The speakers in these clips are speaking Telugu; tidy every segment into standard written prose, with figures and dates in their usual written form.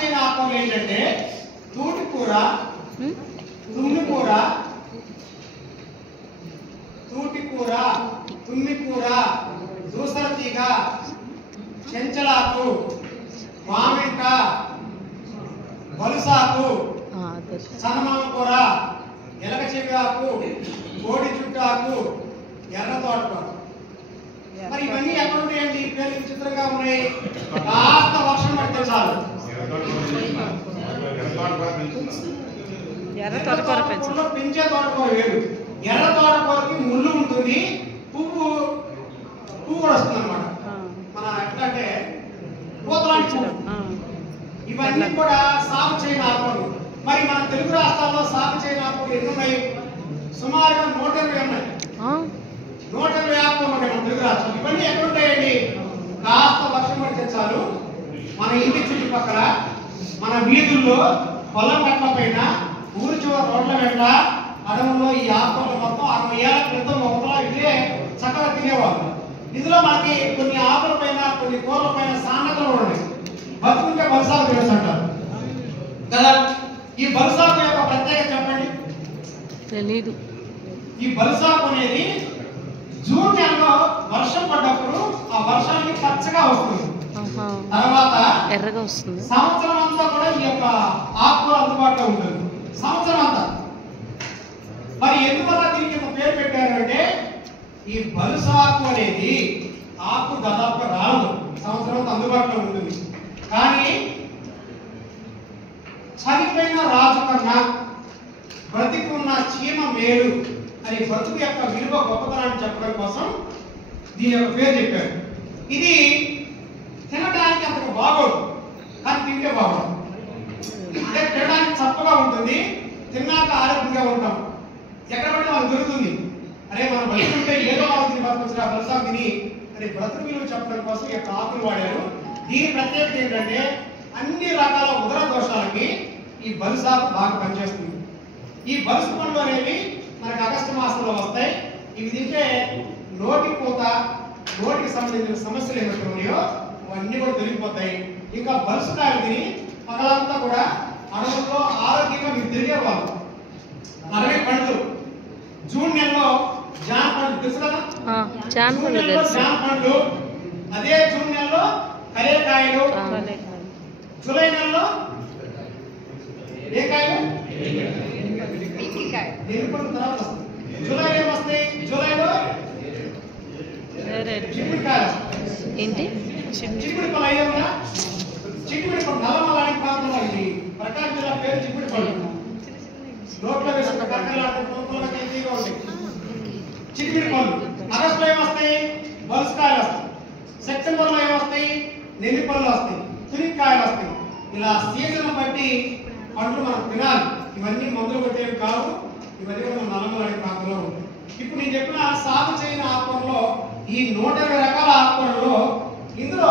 చేయని ఆకుకూరలు ఏంటంటే తూటికూర, తుమ్మికూర, తుమ్మికూర, దూసర తీగ, చెంచలాకు, మామింట, బలుసాకు, చనమామ కూర, ఎలక చెవిఆకు, కోడి చుట్టాకు, ఎర్ర తోటకూర. మరి ఇవన్నీ ఎక్కడ ఉన్నాయండి? పేర్లు విచిత్రంగా ఉన్నాయి. కాస్త వర్షం పడితే చాలు పెంచే తోటకూర వేరు. ఎర్ర తోటకూరకి ముళ్ళు ఉంటుంది, పువ్వు కూడా వస్తుంది అనమాట. మన ఎట్లా అంటే పూతలాంటి పువ్వు. ఇవన్నీ కూడా సాగు చేయని ఆకుకూరలు. మరి మన తెలుగు రాష్ట్రాల్లో సాగు చేయని ఆకుకూరలు ఎన్ని ఉన్నాయి? సుమారుగా 120 ఉన్నాయి. 120 ఆకుకూరలు ఉన్నాయి మన తెలుగు రాష్ట్రాలు. ఇవన్నీ ఎక్కడ ఉంటాయండి? కాస్త వర్షం పడితే చాలు మన ఇంటి చుట్టుపక్కల, మన వీధుల్లో, పొలం గట్ల పైన, ఊరి చివర రోడ్ల వెంట, అడవుల్లో ఈ ఆకుకూరలు మొత్తం 60 ఏళ్ల క్రితం ఒకలా ఇదే చక్కగా తినేవాళ్ళు. ఇందులో మనకి కొన్ని ఆకుల పైన, కొన్ని కూరల పైన సామెతలు ఉన్నాయి. బతుకుంటే బలుసాకు తెలుసు అంటారు కదా. ఈ బలుసాకు యొక్క ప్రత్యేకత చెప్పండి. తెలీదు. ఈ బలుసాకు అనేది జూన్ నెలలో వర్షం పడ్డప్పుడు ఆ వర్షానికి పచ్చగా వస్తుంది, తర్వాత ఎర్రగా వస్తుంది. సంవత్సరం అంతా కూడా ఈ యొక్క ఆకుకూర అందుబాటులో ఉంటుంది, సంవత్సరం అంతా. మరి ఎందువల్ల దీనికి ఇంత పేరు పెట్టారంటే ఈ బలుసాకు అనేది ఆకు దాదాపుగా రాదు, సంవత్సరం అంతా అందుబాటులో ఉంటుంది. కానీ చనిపోయిన రాజు కన్నా బ్రతికున్న చీమ మేలు అని బ్రతుకు యొక్క విలువ గొప్పతనాన్ని చెప్పడం కోసం దీని యొక్క పేరు చెప్పారు. ఇది తినడానికి అంతకు బాగోదు, కానీ తింటే బాగోదు. అంటే తినడానికి చప్పగా ఉంటుంది, తిన్నాక ఆరోగ్యంగా ఉంటాం. ఎక్కడ పడితే మనకు దొరుకుతుంది. అరే మనం బతుకుంటే ఏదో ఆరోగ్యం బతుకొచ్చిన బలుసాకు తిని అని బ్రతుకు విలువ చెప్పడం కోసం ఈ యొక్క ఆకులు వాడారు. దీని ప్రత్యేకత ఏంటంటే అన్ని రకాల ఉదర దోషాలకి ఈ బలుసాకు బాగా పనిచేస్తుంది. ఈ బలుసు పండ్లు అనేవి మనకు ఆగస్టు మాసంలో వస్తాయి. ఇవి తింటే నోటి పూత, నోటికి సంబంధించిన సమస్యలు ఏమైతే ఉన్నాయో అవన్నీ కూడా తొలగిపోతాయి. ఇంకా బలుసుకాయలు తిని పగలంతా కూడా అడవుల్లో ఆరోగ్యంగా మీరు తిరిగేవాళ్ళు. 60 పండ్లు. జూన్ నెలలో జామ పండ్లు తెలుసు కదా, జామ పండ్లు. అదే జూన్ నెలలో కరేకాయలు, జూలై నెలలో ఏ కాయలు? పండ్లు తర్వాత వస్తాయి. జూలై ఏమొస్తాయి? జూలైలో చిక్కుడు కాయలు ఏంటి? చిక్కుడు పళ్ళు అయ్యా. చిక్కుడు పళ్ళు నల్లమల్లానికి ప్రాంతంలో ఇది ప్రకాశం జిల్లా పేరు చిక్కుడు పళ్ళు. నోట్లో వేసుకున్న కక్కలాంటి పొంపులుగా తీగా ఉంటాయి చిక్కుడు పళ్ళు. ఆగస్టులో ఏమొస్తాయి? బలుసుకాయలు వస్తాయి. సెప్టెంబర్లో ఏమొస్తాయి? నెల్లి పళ్ళు వస్తాయి, తునిక్కాయలు వస్తాయి. ఇలా సీజన్ బట్టి పండ్లు మనం తినాలి. ఇవన్నీ మందులు పెట్టేవి కావు, ఇవన్నీ మనం నల్లమల్లాడి ప్రాంతంలో ఉంటాయి. ఇప్పుడు నేను చెప్పిన సాగు చేయని ఆకుకూరలో ఈ 120 రకాల ఆకుకూరలో ఇందులో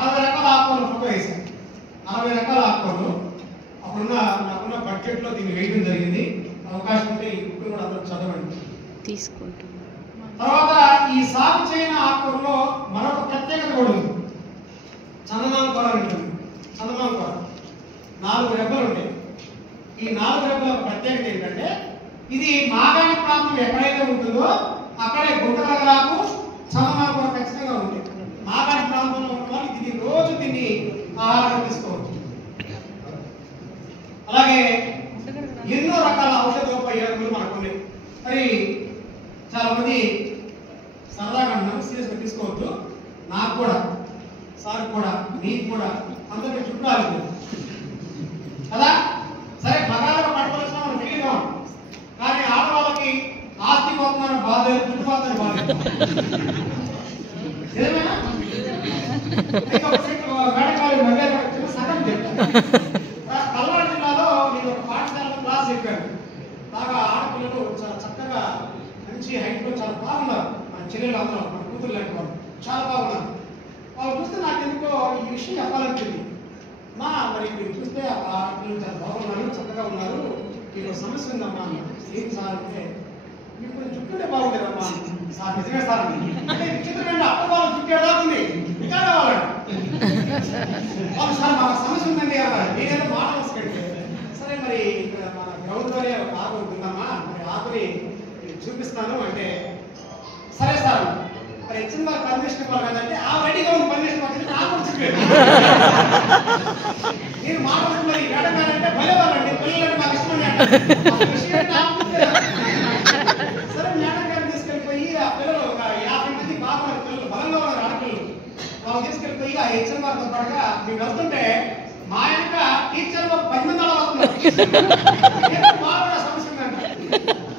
60 రకాల ఆకుకూరలు ఫోటో వేశాను. 40 రకాల ఆకుకూరలు నాకున్న బడ్జెట్ లో దీన్ని వేయడం జరిగింది. అవకాశం ఉంటే ఈ బుక్ కూడా అందరూ చదవండి. తీసుకుంటున్నాను. తర్వాత ఈ సాగు చేయని ఆకుకూరలో మరొక ప్రత్యేకత కూడా ఉంది. చందమామ కూర ఉంటుంది. చందమామ కూర 4 రెబ్బలు ఉంటాయి. ఈ 4 రెబ్బల ప్రత్యేకత ఏంటంటే ఇది మాగాణి ప్రాంతం ఎక్కడైతే ఉంటుందో అక్కడే గుంటరగలాకు, చందమామ కూర ఖచ్చితంగా ఉంటాయి. మాగాణి ప్రాంతంలో ఉన్న వాళ్ళు ఇది రోజు తిని ఆహారం తీసుకోవచ్చు. అలాగే ఎన్నో రకాల ఔషధోపయోగాలు మనకు ఉన్నాయి. మరి చాలా మంది సరదాగా అన్నారు, సీరియస్గా తీసుకోవద్దు. నాకు కూడా, సార్ కూడా, మీకు కూడా, అందరికీ చుట్టాలి కదా. సరే మగాళ్ళకు పట్టుకొచ్చిన మనం తెలియదాం, కానీ ఆడవాళ్ళకి ఆస్తి పోతున్న బాధ, చుట్టుపక్కల బాధ. ఏమైనా మేడకాలు మధ్య సగం చెప్తాను. పల్నాడు జిల్లాలో నేను ఒక పాఠశాలలో క్లాస్ చెప్పాను. బాగా ఆడపిల్లలు చాలా చక్కగా మంచి హైట్ లో చాలా బాగున్నారు. మన చెల్లెలు అందరూ, మన కూతురు లాంటి వాళ్ళు చాలా బాగున్నారు. వాళ్ళు చూస్తే నాకు ఎందుకో ఈ విషయం చెప్పాలనిపించింది. మరి మీరు చూస్తే ఆడపిల్లలు చాలా బాగున్నారు, చక్కగా ఉన్నారు, మీకు సమస్య ఉందమ్మా. ఏం సార్ అంటే ఇప్పుడు చుట్టూనే బాగుండేదమ్మా. సార్ నిజమే సార్ అంటే విచిత్రమైన అప్ప వాళ్ళు చుట్టేదా ఉంది ఇంకా కావాలండి. వాళ్ళు సార్ మాకు సమస్య ఉందండి అన్నారు. నేనేదో మాట వస్తుంది. సరే మరి ఇక్కడ మన గ్రౌండ్లోనే ఒక ఆకు ఉంటుందమ్మా, మరి ఆకుని చూపిస్తాను అంటే సరే సార్ మరి ఇచ్చిన వాళ్ళు పర్మిషన్ ఇవ్వాలి కదంటే ఆ రెడీగా ఉంది పర్మిషన్ వచ్చింది నాకు వచ్చిపోయారు. నేను మాట్లాడుతున్నది మేడం గారంటే భలే వాళ్ళండి పిల్లలంటే మాకు ఇష్టమని అంటారు. సరే మేడం గారిని తీసుకెళ్ళిపోయి ఆ పిల్లలు ఒక 50 మంది బాగా పిల్లలు బలంగా ఉన్నారు ఆడపిల్లలు. వాళ్ళు తీసుకెళ్ళిపోయి ఆ హెచ్ఎం గారితో పాటుగా మేము వెళ్తుంటే మా యొక్క టీచర్లో 10 మంది అలా వస్తున్నారు. బాగా సమస్య ఉందంట.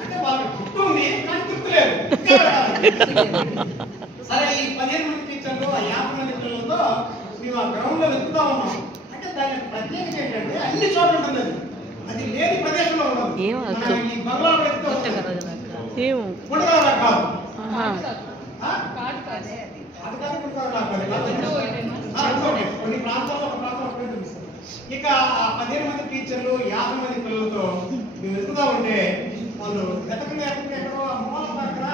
అంటే వాళ్ళకి గుర్తు ఉంది కానీ గుర్తులేదు. సరే ఈ 15 మంది టీచర్లు ఆ 50 మంది పిల్లలతో మేము ఆ గ్రౌండ్ లో వెతుకుతా ఉన్నాం. అంటే దాని ప్రత్యేకత ఏంటంటే అన్ని చోట్ల ఉంటుంది అది. అది లేని ప్రదేశంలో ఉండదు. మనం ఈ బంగ్లాలో వెతుకుతూ ఉంటాం. పుట్టగల కాదు. కొన్ని ప్రాంతాల్లో ఒక ప్రాంతం ఇక ఆ 15 మంది టీచర్లు 50 మంది పిల్లలతో మేము వెతుకుతా ఉంటే వాళ్ళు వెతకంగా ఎక్కడో మూల పక్కన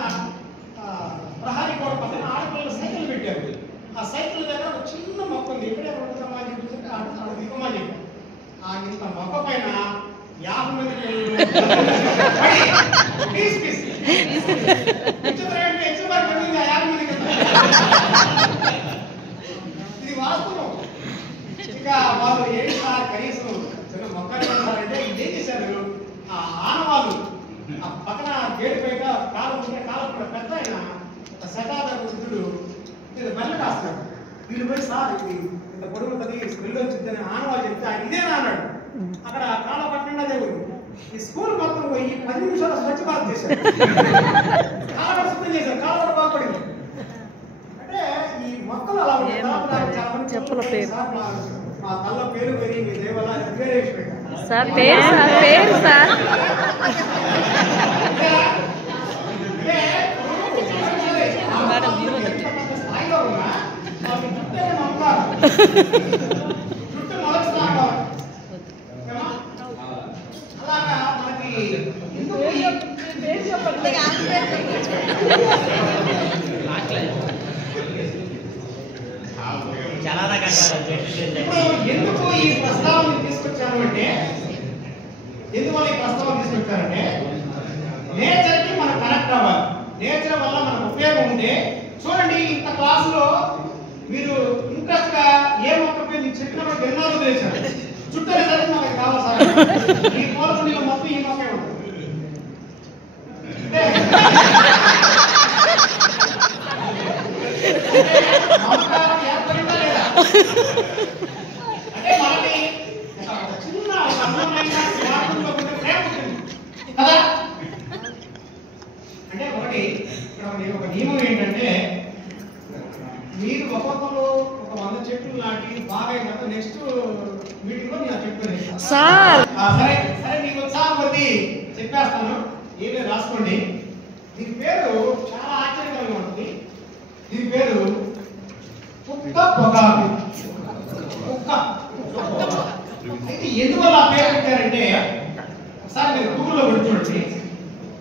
ప్రహారీ గోడ పక్కన ఆడపిల్లలు సైకిల్ పెట్టారు. ఆ సైకిల్ దగ్గర ఒక చిన్న మొక్క ఉంది. ఇక్కడే ఉంటుందమ్మా అని చెప్పి ఆడ దిగమని చెప్పారు. ఆ ఇంత మొక్క పైన 50 మంది పిల్లలు ఇది వాస్తవం. ఇక వాళ్ళు ఏంటి సార్ కనీసం చిన్న మొక్కలు చేస్తారంటే ఇదేం చేశారు, ఆ ఆనవాళ్ళు ఆ పక్కన గేటు బయట కాలు ఉంటే కాలు పెద్ద ఆయన శతాబ్ద వృద్ధుడు బల్ల కాస్తాడు. వీళ్ళు పోయి సార్ ఇది ఇంత పొడుగు ఉంటుంది స్మెల్ వచ్చిందని ఆనవాళ్ళు చెప్తే ఆయన ఇదేనా అన్నాడు. అక్కడ కాళ్ళ పట్టకుండా అదే ఉంది. ఈ స్కూల్ మొత్తం పోయి 10 నిమిషాలు స్వచ్ఛ భారత్ చేశారు. కాళ్ళ శుద్ధం చేశారు. కాళ్ళ కూడా బాగుపడింది. అంటే ఈ మొక్కలు అలా ఉంటాయి. మా తల్ల పేరు పెరిగి మీ దేవల్ల పేరు సార్ పేరు సార్ పేరు సార్ స్థాయిలో ఉన్నా చుట్టూ మొదటి స్థానం అలాగా మనకి ఇప్పుడు ఎందుకు ఈ ప్రస్తావన తీసుకొచ్చాను అంటే ఎందువల్ల ఈ ప్రస్తావన తీసుకొచ్చారంటే నేచర్ కి మనం కనెక్ట్ అవ్వాలి. నేచర్ వల్ల మనకు ఉపయోగం ఉంటే చూడండి ఇంత క్లాసులో మీరు ఇంట్రెస్ట్ గా ఏ మొక్క పేరు నేను చెప్పినప్పుడు ఎన్నో తెలిసారు. చుట్టూ సరే మనకి కావాలి సార్ ఈ పోలకుండీలో మొత్తం ఈ మొక్కే ఉంటుంది. నమస్కారం ఏర్పడిందా లేదా అంటే మనకి చిన్న అందమైన స్వార్థంలో ప్రేమ ఉంటుంది కదా. అంటే ఒకటి ఇక్కడ ఒక నియమం ఏంటంటే మీరు ఒక్కొక్కరు ఒక 100 చెట్లు నాటి బాగా అయినప్పుడు నెక్స్ట్ మీటింగ్ లో నేను చెప్పాను సార్. సరే సరే మీకు ఉత్సాహం కొద్ది చెప్పేస్తాను. ఏమీ రాసుకోండి. దీని పేరు చాలా ఆశ్చర్యకరంగా ఉంటుంది. దీని పేరు కుక్క పొగాకు. కుక్క అయితే ఎందువల్ల ఆ పేరు పెట్టారంటే ఒకసారి మీరు గూగుల్లో పెట్టి చూడండి.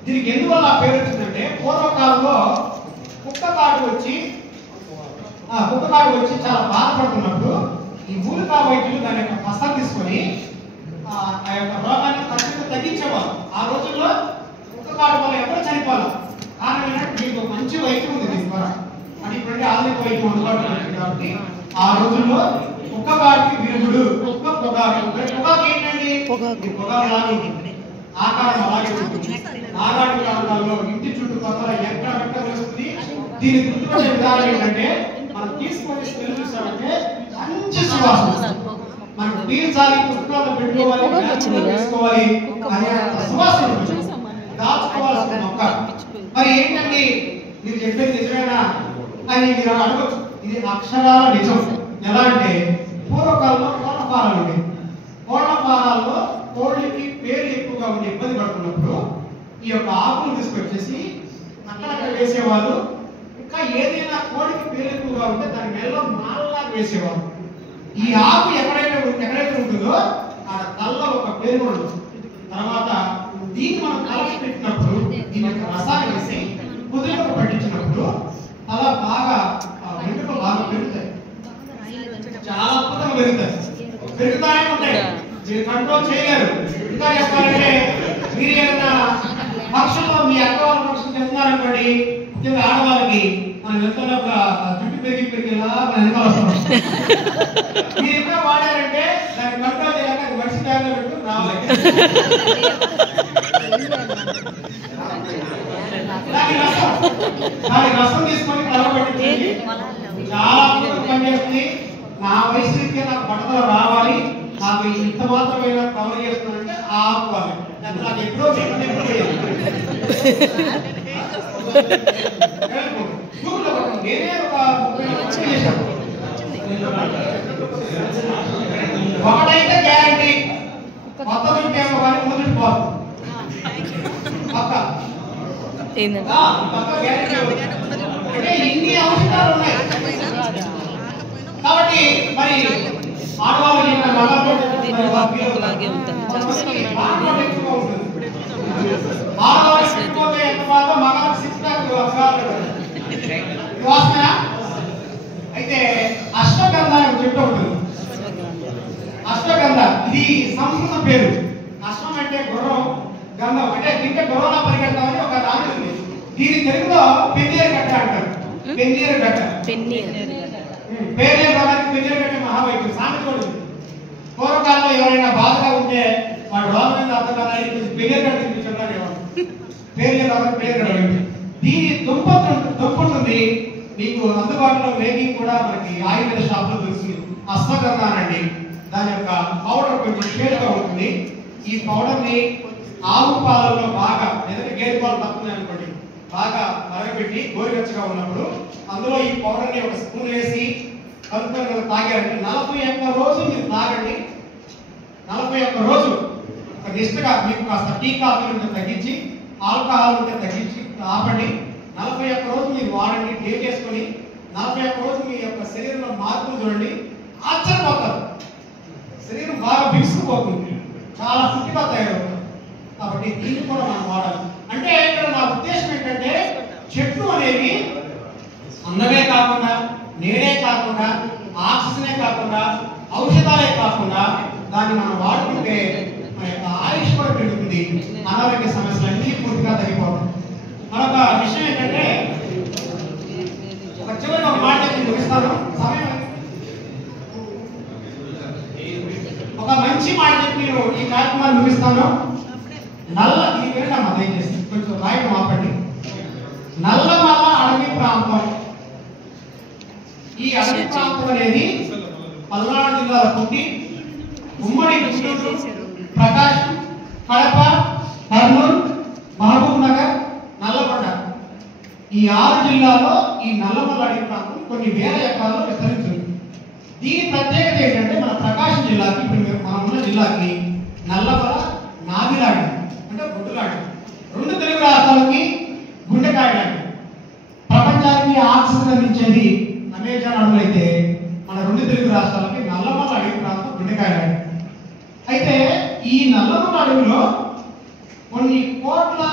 దీనికి ఎందువల్ల ఆ పేరు వచ్చిందంటే పూర్వకాలంలో కుక్క కాటు వచ్చి చాలా బాధపడుతున్నప్పుడు ఈ మూలికా వైద్యులు దాని యొక్క పసరు తీసుకొని ఆ యొక్క రోగాన్ని ఖచ్చితంగా తగ్గించేవాళ్ళు. ఆ రోజుల్లో కుక్క కాటు వల్ల ఎవరు చనిపోవాలి. కారణం ఏంటంటే మీకు మంచి వైద్యం ఉంది దీని ద్వారా. అది ఇప్పుడంటే ఆధునిక వైద్యం అందుబాటులో ఉంది కాబట్టి ఆ రోజుల్లో కుక్క కాటుకి విరుగుడు కుక్క పొగాకు. పొగాకు ఏంటండి? పొగాకు లాగా ఉంటుంది. ఆకారం అలాగే ఉంటుంది. నాగాడు ప్రాంతాల్లో ఇంటి చుట్టుపక్కల ఎక్కడ వేస్తుంది. దీని గుర్తుపట్టే విధానం ఏంటంటే మనం తీసుకొని స్మెల్ చూసామంటే మంచి సువాసన. మనం పీల్చాలి, పుస్తకాల్లో పెట్టుకోవాలి, తీసుకోవాలి అనే సువాసన దాచుకోవాల్సిన మొక్క. మరి ఏంటండి మీరు చెప్పేది నిజమేనా అని మీరు అడగచ్చు. ఇది అక్షరాల నిజం. ఎలా అంటే పూర్వకాలంలో కోళ్ళ ఫారాలు ఉండేవి. కోళ్ళ ఫారాల్లో కోళ్ళకి పేరు ఎక్కువగా ఉండి ఇబ్బంది పడుతున్నప్పుడు ఈ యొక్క ఆకులు తీసుకొచ్చేసి అక్కడక్కడ వేసేవాళ్ళు. ఇంకా ఏదైనా కోడికి పేరు ఎక్కువగా ఉంటే దాని మెల్లో మాలలాగా వేసేవాళ్ళు. ఈ ఆకు ఎక్కడైతే ఉంటుందో ఆ తల్ల ఒక పేరు ఉంటుంది. తర్వాత దీన్ని మనం కలపి పెట్టినప్పుడు దీని యొక్క రసాన్ని వేసి కుదురుకు పట్టించినప్పుడు అలా బాగా వెంట్రుకలు బాగా పెరుగుతాయి. చాలా అద్భుతంగా పెరుగుతానే ఉంటాయి. మీరు కంట్రోల్ చేయలేరు. ఇంకా చెప్పాలంటే మీరు ఏదైనా ఫంక్షన్లో మీ అక్క వాళ్ళ ఫంక్షన్ చెప్తున్నారనుకోండి, ముఖ్యంగా ఆడవాళ్ళకి మనం వెళ్తున్నప్పుడు జుట్టు పెరిగిలా మన వెనకాల వస్తాం. మీరు ఎప్పుడో వాడారంటే దాన్ని కంట్రోల్ చేయలేక అది మనిషి బ్యాగ్లో పెట్టుకుని రావాలి. దాని రసం తీసుకొని కలవబెట్టింది చాలా అద్భుతంగా పనిచేస్తుంది. నా వయసు రీత్యా నాకు బట్టలు రావాలి, నాకు ఇంత మాత్రమే కవర్ చేస్తున్నానంటే ఆపుకోవాలి. నాకు ఎప్పుడో నేనే ఒకటైతే గ్యారంటీ, కొత్త చుట్టేమో కానీ ముందు పోదు పక్క అంటే ఇన్ని ఔషధాలు ఉన్నాయి కాబట్టి మరి ఆడవాళ్ళు అయితే అశ్వగంధ చెట్టు ఉంటుంది. అశ్వగంధ ఇది సంస్కృత పేరు. అశ్వం అంటే గుర్రం, గంధం అంటే తింటే గుర్రంలో పరిగెడతామని ఒక రాజు ఉంది. దీని తెలుగులో పెన్నేరు గట్ట అంటారు. పెన్నేరు గట్ట పేరు రావడానికి పెన్నేరు గట్ట మహావైద్యుడు సామెత కూడా ఉంది. పూర్వకాలంలో ఎవరైనా బాధగా ఉంటే వాడు రోగం మీద అర్థం కదా పెన్నేరు గట్ట తినిపించారు. పేరు రావడానికి పేరు రావాలి. దీని దుంప ఉంటుంది మీకు అందుబాటులో మేకింగ్ కూడా మనకి ఆయుర్వేద షాప్ లో దొరుకుతుంది. అశ్వగంధ అనండి. దాని యొక్క పౌడర్ కొంచెం షేడ్గా ఉంటుంది. ఈ పౌడర్ ని ఆవు పాలలో బాగా ఏదైతే గేదె పాలు తక్కువ అనుకోండి బాగా మరగబెట్టి గోరువెచ్చగా ఉన్నప్పుడు అందులో ఈ పౌడర్ ని ఒక స్పూన్ వేసి కలుపుకొని తాగారంటే 41 రోజు మీరు తాగండి. 41 రోజు ఒక నిష్ఠగా మీకు కాస్త టీ కాఫీ ఉంటే తగ్గించి, ఆల్కహాల్ ఉంటే తగ్గించి ఆపండి. 41 రోజు మీరు వాడండి. టేక్ చేసుకొని 41 రోజు మీ యొక్క శరీరంలో మార్పులు చూడండి, ఆశ్చర్యపోతారు. శరీరం బాగా బిగుసుకుపోతుంది, చాలా ఫిట్గా తయారవుతుంది. కాబట్టి దీన్ని కూడా మనం వాడాలి. అంటే ఇక్కడ నా ఉద్దేశం ఏంటంటే చెట్లు అనేవి అందమే కాకుండా, నీడే కాకుండా, ఆక్సిజనే కాకుండా, ఔషధాలే కాకుండా దాన్ని మనం వాడుకుంటే మన యొక్క ఆయుష్ కూడా పెరుగుతుంది. అనారోగ్య సమస్యలు అన్ని పూర్తిగా తగ్గిపోతాయి. మరొక విషయం ఏంటంటే ఒక చివరి ఒక మాట ముగిస్తాను. సమయం ఒక మంచి మాట చెప్పి నేను ఈ కార్యక్రమాన్ని ముగిస్తాను. ఈ పేరు నా దయచేసి కొంచెం రాయడం ఆపండి. నల్లమల అడవి ప్రాంతం. ఈ అడవి ప్రాంతం అనేది పల్నాడు జిల్లాలో పుట్టి ఉమ్మడి గుంటూరు, ప్రకాశం, కడప, కర్నూలు, మహబూబ్ నగర్, నల్లగొండ ఈ 6 జిల్లాలో ఈ నల్లమల అడవి ప్రాంతం కొన్ని వేల ఎకరాల్లో విస్తరించింది. దీని ప్రత్యేకత ఏంటంటే మన ప్రకాశం జిల్లాకి, ఇప్పుడు మనం ఉన్న జిల్లాకి నల్లమల నాభిలాంటి అంటే గుడ్డులాంటి, 2 తెలుగు రాష్ట్రాలకి గుండెకాయ లాంటి. ప్రపంచానికి ఆక్సిజన్ అందించేది అమెజాన్ అడవులైతే మన 2 తెలుగు రాష్ట్రాలకి నల్లమల అడవి ప్రాంతం గుండెకాయ లాంటి. అయితే ఈ నల్లమల అడవిలో కొన్ని కోట్ల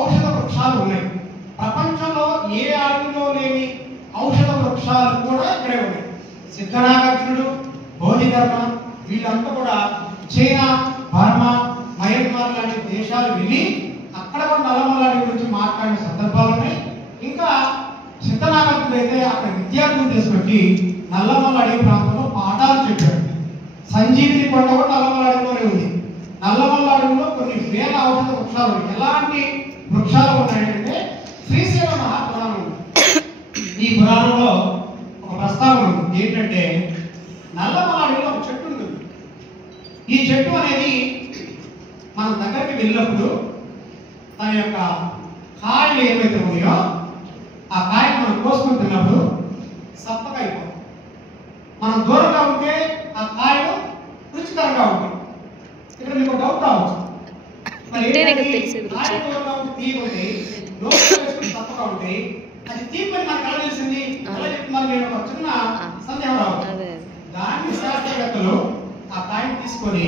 ఔషధ వృక్షాలు ఉన్నాయి. ప్రపంచంలో ఏ అడవిలో లేని ఔషధ వృక్షాలు కూడా ఇక్కడే ఉన్నాయి. సిద్ధనాగార్జునుడు, బోధిధర్మ వీళ్ళంతా కూడా చైనా, బర్మా, మయన్మార్ లాంటి దేశాలు వెళ్ళి అక్కడ కూడా నల్లమల అడవి గురించి మాట్లాడిన సందర్భాలు ఉన్నాయి. ఇంకా సిద్ధనాగార్జునుడు అయితే అక్కడ విద్యార్థులు తీసుకొచ్చి నల్లమల అడవి ప్రాంతంలో పాఠాలు చెప్పాడు. సంజీవిని కొండ కూడా నల్లమల అడవిలోనే ఉంది. నల్లమల అడవిలో కొన్ని వేల ఔషధ వృక్షాలు ఉన్నాయి. ఎలాంటి వృక్షాలు ఉన్నాయంటే శ్రీశైల మహాపురాణం ఉంది. ఈ పురాణంలో ఒక ప్రస్తావన ఉంది. ఏంటంటే నల్లమల అడవిలో ఒక చెట్టు ఉంటుంది. ఈ చెట్టు అనేది మనం దగ్గరికి వెళ్ళినప్పుడు తన యొక్క కాయలు ఏవైతే ఉన్నాయో ఆ కాయలు మనం కోసుకొని తిన్నప్పుడు సప్పగా అయిపోతుంది. మనం దూరంగా ఉంటే ఆ కాయలు రుచికరంగా ఉంటాయి. ఇక్కడ మీకు డౌట్ రావచ్చు, మరి సప్పగా ఉంటాయి, అది తీపని మనకు ఎలా తెలిసింది? ఎలా చెప్తున్నారు? నేను ఒక చిన్న సందేహం రావచ్చు. దాన్ని శాస్త్రవేత్తలు ఆ కాయను తీసుకొని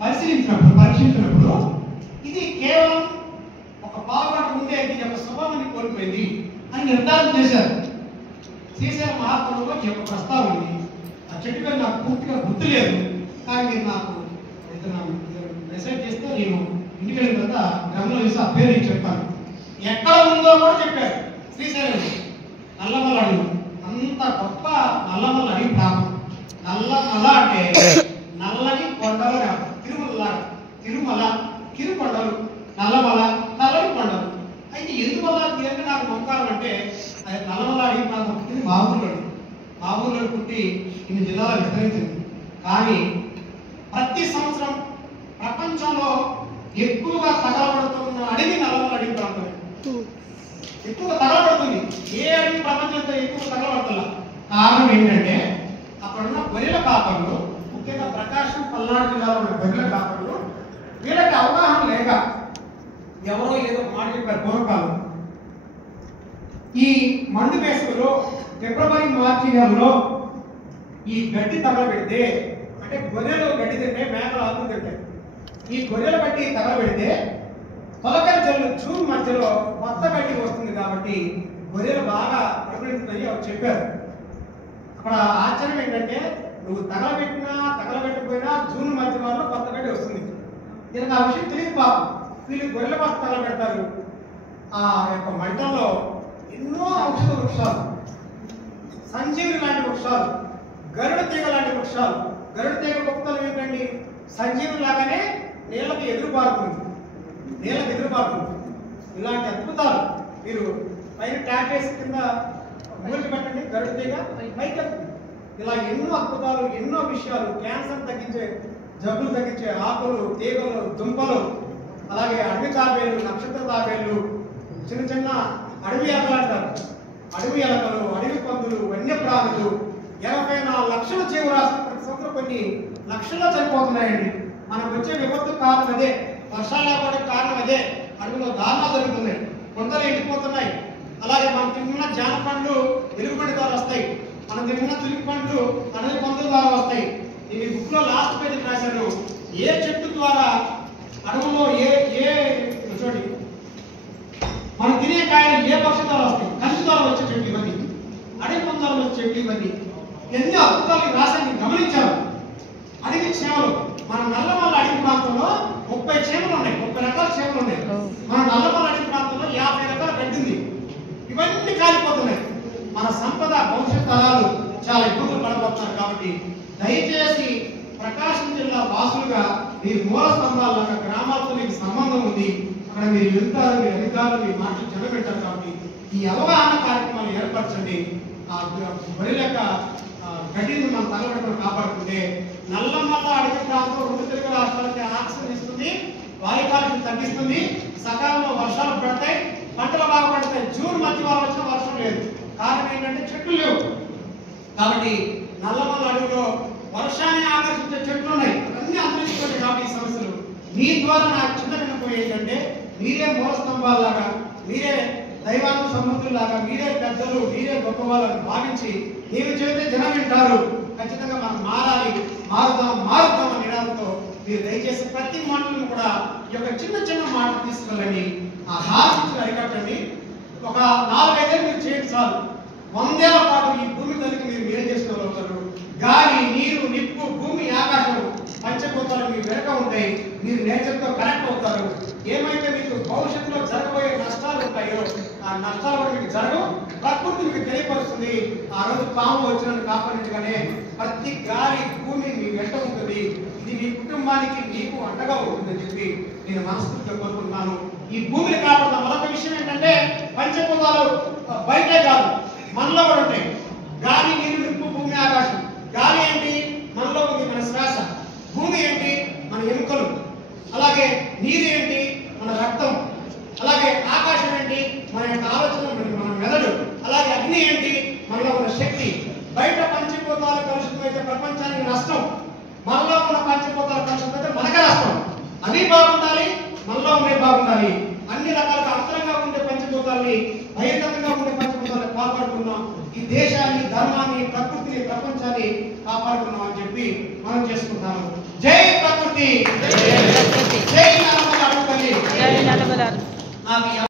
పరీక్షించినప్పుడు ఇది కేవలం ఒక పావుగంట ముందే దీని యొక్క స్వభావాన్ని కోల్పోయింది అని నిర్ధారణ చేశారు. శ్రీశైల మహాత్ములో ఈ యొక్క ప్రస్తావన ఉంది. ఆ చెట్టు పేరు నాకు పూర్తిగా గుర్తు లేదు, కానీ మీరు నాకు మెసేజ్ చేస్తే నేను ఇంటికి వెళ్ళిన తర్వాత గ్రంథంలో చూసి ఆ పేరు నేను చెప్పాను. ఎక్కడ ఉందో కూడా చెప్పారు. శ్రీశైలం నల్లమల అడవి, అంత గొప్ప నల్లమల అడవి ప్రాంతం. నల్లమల అంటే నల్లని కొండలు కాదు, తిరుమల కిరుకొండలు, నల్లమల నల్లని కొండలు. అయితే ఎందువల్ల తీరంగా నాకు నమ్మకాలం అంటే అది నల్లమల అడవి ప్రాంతం పుట్టింది మా ఊళ్ళో పుట్టి ఇన్ని జిల్లాలో విస్తరించింది. కానీ ప్రతి సంవత్సరం ప్రపంచంలో ఎక్కువగా తగలబడుతున్న అడవి నల్లమల అడవి ప్రాంతం. ఎక్కువగా తగలబడుతుంది. ఏ అడవి ప్రపంచంతో ఎక్కువ తగలబడుతుందా? కారణం ఏంటంటే అక్కడున్న గొర్రెల కాపర్లు, ముఖ్యంగా ప్రకాశం పల్నాడు జిల్లాలో ఉన్న గొర్రెల కాపర్లు, వీళ్ళకి అవగాహన లేక ఎవరో ఏదో మాట చెప్పారు పూర్వకాలం. ఈ మండు వేసవిలో ఫిబ్రవరి మార్చి నెలలో ఈ గడ్డి తగలబెడితే, అంటే గొర్రెలు గడ్డి తింటే మేకలు ఆకులు తింటాయి, ఈ గొర్రెల గడ్డి తగలబెడితే తొలకరి జల్లు జూన్ మధ్యలో కొత్త గడ్డి వస్తుంది కాబట్టి గొర్రెలు బాగా ప్రకటిస్తున్నాయి అని చెప్పారు. అక్కడ ఆశ్చర్యం ఏంటంటే నువ్వు తగలబెట్టకపోయినా జూన్ మధ్యలో కొత్త గడ్డి వస్తుంది. దీనికి ఆ విషయం తెలియదు పాపం. వీళ్ళు గొర్రెల కోసం తగలబెడతారు. ఆ యొక్క మంటల్లో ఎన్నో ఔషధ వృక్షాలు, సంజీవి లాంటి వృక్షాలు, గరుడ తీగ లాంటి వృక్షాలు. గరుడ తీగ గొప్పతనం ఏంటండి? సంజీవి లాగానే నీళ్ళకి ఎదురుపారుతుంది. ఇలాంటి అద్భుతాలు మీరు పైన ట్యాప్ వేసి కింద మూలికి పెట్టండి, గరుడ తీగ పైకి. ఇలా ఎన్నో అద్భుతాలు, ఎన్నో విషయాలు, క్యాన్సర్ తగ్గించే, జబ్బులు తగ్గించే ఆకులు, తీగలు, దుంపలు, అలాగే అడవి తాబేలు, నక్షత్ర తాబేలు, చిన్న చిన్న అడవి ఎలకలు అంటారు, అడవి ఎలకలు, అడవి పందులు, వన్యప్రాణులు, 84 లక్షల జీవరాశులు ప్రతి సంవత్సరం కొన్ని లక్షల్లో చనిపోతున్నాయండి. మనకు వచ్చే విపత్తు కారణం అదే, వర్షాలు లేకపోవడానికి కారణం అదే. అడవిలో దారుణాలు జరుగుతున్నాయి, కొందరు ఎండిపోతున్నాయి. అలాగే మనం తిన్న జామ పండ్లు వెలుగుపడి ద్వారా వస్తాయి, మనం తిన్న తులిపి పండ్లు అడవి పందుల ద్వారా వస్తాయి. ఈ బుక్ లో లాస్ట్ పేజీ రాశారు, ఏ చెట్టు ద్వారా అడవులో చూడండి మనం తినే కాయలు ఏ పక్షి ద్వారా వస్తాయి, కంచి ద్వారా వచ్చే చెట్లు ఇవన్నీ, అడవి పండు ద్వారా వచ్చే చెట్లు ఇవన్నీ. ఎన్నో అద్భుతాలు రాశాన్ని గమనించారు. అడవి చేమలు, మన నల్లమల్ల అడవి ప్రాంతంలో 30 చేమలు ఉన్నాయి, 30 రకాల చేమలు ఉన్నాయి. మన నల్లమల్ల అడవి ప్రాంతంలో 50 రకాల గడ్డింది. ఇవన్నీ కాలిపోతున్నాయి. మన సంపద, భవిష్యత్ తరాలు చాలా ఇబ్బందులు పడబోతున్నారు. కాబట్టి దయచేసి ప్రకాశం జిల్లా వాసులుగా మీ మూల స్తంభాల గ్రామాలతో మీకు సంబంధం ఉంది. అక్కడ మీరు వెళ్తారు, మీ అధికారులు మీ మాటలు చెలబెట్టారు. కాబట్టి ఈ అవగాహన కార్యక్రమాలు ఏర్పరచండి. ఆ వరి లెక్క గడ్డిని మనం తగలబెట్టుకుని కాపాడుకుంటే నల్లమల్ల అడవి ప్రాంతం 2 తెలుగు రాష్ట్రాలకి ఆక్సిజన్ ఇస్తుంది, వాయు కాలుష్యం తగ్గిస్తుంది, సకాలంలో వర్షాలు పడతాయి, పంటలు బాగా పడతాయి. జూన్ మధ్య వారం వచ్చిన వర్షం లేదు. కారణం ఏంటంటే చెట్లు లేవు. కాబట్టి నల్లమల్ల అడవిలో వర్షాన్ని ఆకర్షించే చెట్లు ఉన్నాయి, అన్ని అంతరించుకోండి. కాబట్టి ఈ సమస్యలు మీ ద్వారా నాకు చిన్న వినపం ఏంటంటే మీరే మూల స్తంభాల్లాగా, మీరే దైవాత్మ సంబంధుల్లాగా, మీరే పెద్దలు, మీరే గొప్ప వాళ్ళని భావించి మీరు చెబితే జనం వింటారు. ఖచ్చితంగా మనం మారుదాం అనే నినాదంతో మీరు దయచేసి ప్రతి మాటలను కూడా ఈ యొక్క చిన్న మాటలు తీసుకెళ్ళండి. ఆ హాస్పిటల్ అరికట్టండి. ఒక 4-5 ఏళ్ళు మీరు చేయండి చాలు. 100 ఏళ్ల పాటు ఈ భూమి తల్లికి మీరు మేలు చేసుకోగలుగుతారు. గాలి, నీరు, నిప్పు, భూమి, ఆకాశం పంచభూతాలు మీ వెనక ఉంటాయి. మీరు నేచర్తో కనెక్ట్ అవుతారు. ఏమైతే మీకు భవిష్యత్తులో జరగబోయే నష్టాలు ఉంటాయో ఆ నష్టాలు కూడా మీకు జరగవు. ప్రకృతి మీకు తెలియపరుస్తుంది. ఆ రోజు పాము వచ్చినట్టు కాపాడించగానే ప్రతి గాలి, భూమి మీ వెంట ఉంటుంది. ఇది మీ కుటుంబానికి మీకు అండగా ఉంటుందని చెప్పి నేను మనస్ఫూర్తిగా కోరుకుంటున్నాను. ఈ భూమిని కాపాడుతున్న మరొక విషయం ఏంటంటే పంచభూతాలు బయటే కాదు, మనలో కూడా ఉంటాయి. గాలి, నీరు, నిప్పు, భూమి, ఆకాశం. గాలి ఏంటి? మనలో ఉంది, మన శ్వాస. భూమి ఏంటి? మన ఎముకలు. అలాగే నీరు ఏంటి? మన రక్తం. అలాగే ఆకాశం ఏంటి? మన యొక్క ఆలోచన, మన మెదడు. అలాగే అగ్ని ఏంటి? మనలో ఉన్న శక్తి. బయట పంచభూతాలు కలుషితమైతే ప్రపంచానికి నష్టం, మనలో ఉన్న పంచభూతాలు కలుషితమైతే మనకే నష్టం. అవి బాగుండాలి, మనలో ఉన్నవి బాగుండాలి. అన్ని రకాలుగా అంతరంగా ఉండే పంచభూతాలని, బహిరంగంగా ఉండే పంచభూతాలను కాపాడుకుందాం. ఈ దేశాన్ని, ధర్మాన్ని, ప్రకృతిని, ప్రపంచాన్ని కాపాడుకుందాం అని చెప్పి మనం చేసుకుంటాము. జై ప్రకృతి, జై నల్లమల్ల అడవి తల్లి. నాకు